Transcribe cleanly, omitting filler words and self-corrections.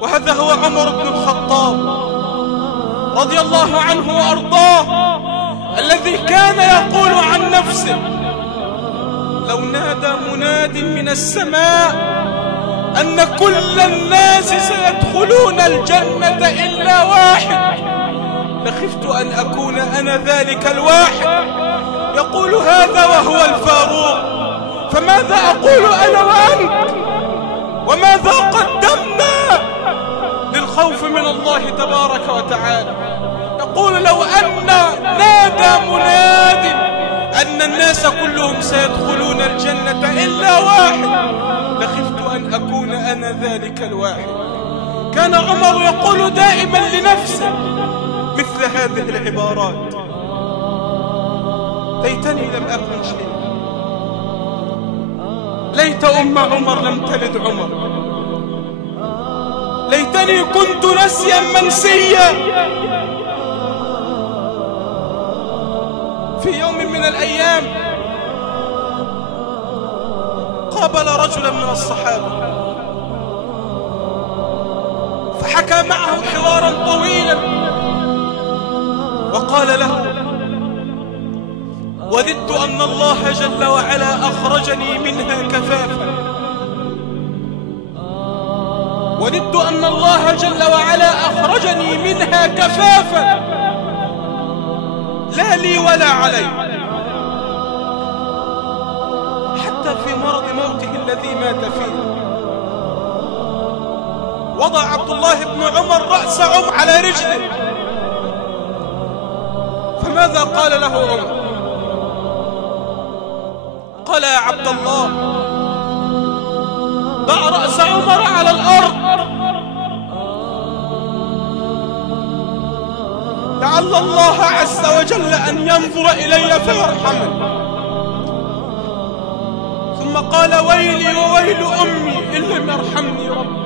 وهذا هو عمر بن الخطاب رضي الله عنه وأرضاه، الذي كان يقول عن نفسه: لو نادى مناد من السماء أن كل الناس سيدخلون الجنة إلا واحد لخفت أن أكون أنا ذلك الواحد. يقول هذا وهو الفاروق، فماذا أقول أنا وأنت؟ وماذا قدمنا للخوف من الله تبارك وتعالى؟ يقول: لو أن نادى مناد أن الناس كلهم سيدخلون الجنة إلا واحد لخفت أن أكون أنا ذلك الواحد. كان عمر يقول دائما لنفسه مثل هذه العبارات: ليتني لم أكن شيئا، ليت أم عمر لم تلد عمر، ليتني كنت نسيا منسيا. في يوم من الأيام قابل رجلا من الصحابة فحكى معه حوارا طويلا وقال له: وددت أن الله جل وعلا أخرجني منها كفافا، وددت أن الله جل وعلا أخرجني منها كفافا لا لي ولا علي. حتى في مرض موته الذي مات فيه وضع عبد الله بن عمر رأس عمر على رجله، فماذا قال له عمر؟ قال: يا عبد الله، ضع رأس عمر على الأرض لعل الله عز وجل أن ينظر إلي فيرحمني. ثم قال: ويلي وويل أمي إن لم يرحمني ربي.